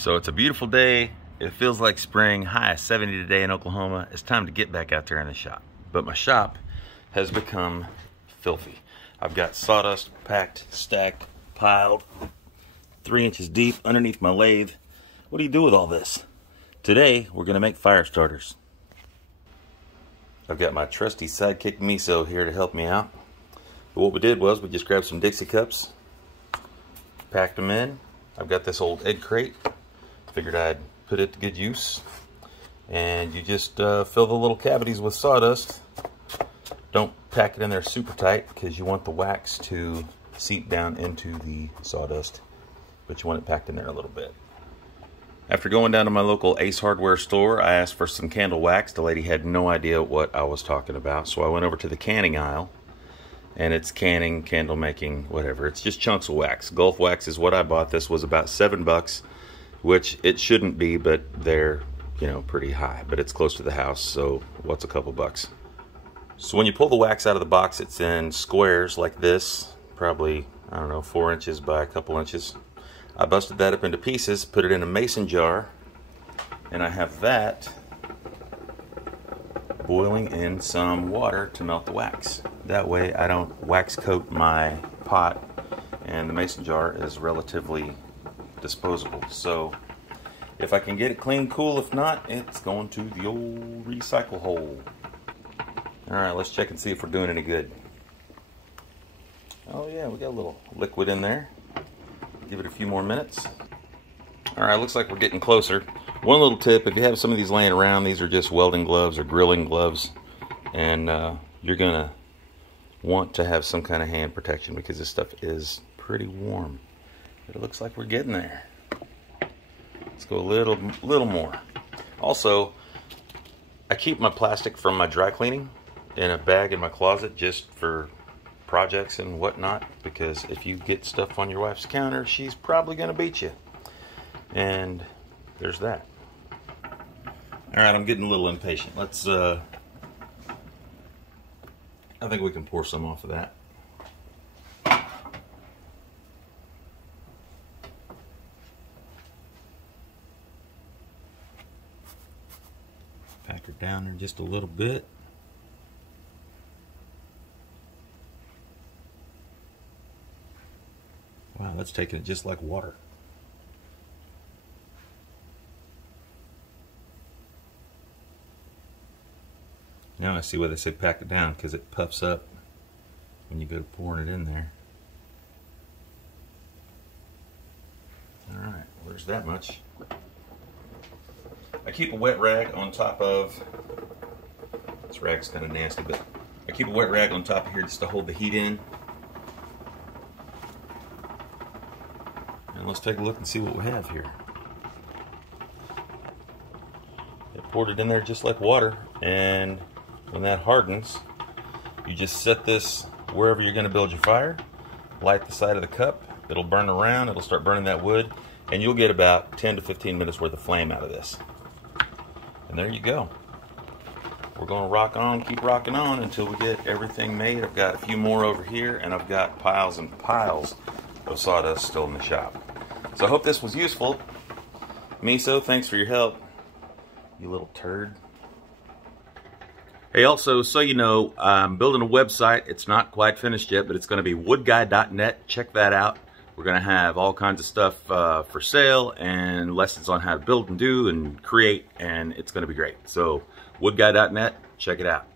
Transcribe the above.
So it's a beautiful day. It feels like spring. High of 70 today in Oklahoma. It's time to get back out there in the shop. But my shop has become filthy. I've got sawdust packed, stacked, piled 3 inches deep underneath my lathe. What do you do with all this? Today we're going to make fire starters. I've got my trusty sidekick Miso here to help me out. But what we did was we just grabbed some Dixie cups, packed them in. I've got this old egg crate. Figured I'd put it to good use. And you just fill the little cavities with sawdust. Don't pack it in there super tight because you want the wax to seep down into the sawdust, but you want it packed in there a little bit. After going down to my local Ace Hardware store, I asked for some candle wax. The lady had no idea what I was talking about, so I went over to the canning aisle, and it's canning, candle making, whatever. It's just chunks of wax. Gulf wax is what I bought. This was about $7, which it shouldn't be, but they're, you know, pretty high. But it's close to the house, so what's a couple bucks? So when you pull the wax out of the box, it's in squares like this, probably, I don't know, 4 inches by a couple inches. I busted that up into pieces, put it in a mason jar, and I have that boiling in some water to melt the wax. That way I don't wax coat my pot, and the mason jar is relatively disposable. So if I can get it clean, cool. If not, it's going to the old recycle hole. Alright, let's check and see if we're doing any good. Oh yeah, we got a little liquid in there. Give it a few more minutes. Alright, looks like we're getting closer. One little tip, if you have some of these laying around, these are just welding gloves or grilling gloves, and you're gonna want to have some kind of hand protection because this stuff is pretty warm. It looks like we're getting there. Let's go a little more. Also, I keep my plastic from my dry cleaning in a bag in my closet just for projects and whatnot, because if you get stuff on your wife's counter, she's probably gonna beat you. And there's that. Alright, I'm getting a little impatient. Let's I think we can pour some off of that. Pack her down there just a little bit. Wow, that's taking it just like water. Now I see why they say pack it down, because it puffs up when you go pouring it in there. Alright, well, there's that much. I keep a wet rag on top of, this rag's kind of nasty, but I keep a wet rag on top of here just to hold the heat in. And let's take a look and see what we have here. I poured it in there just like water, and when that hardens, you just set this wherever you're going to build your fire, light the side of the cup, it'll burn around, it'll start burning that wood, and you'll get about 10 to 15 minutes worth of flame out of this. And there you go. We're going to rock on, keep rocking on until we get everything made. I've got a few more over here, and I've got piles and piles of sawdust still in the shop. So I hope this was useful. Miso, thanks for your help, you little turd. Hey, also, so you know, I'm building a website. It's not quite finished yet, but it's going to be woodguy.net. Check that out. We're going to have all kinds of stuff for sale and lessons on how to build and do and create, and it's going to be great. So woodguy.net, check it out.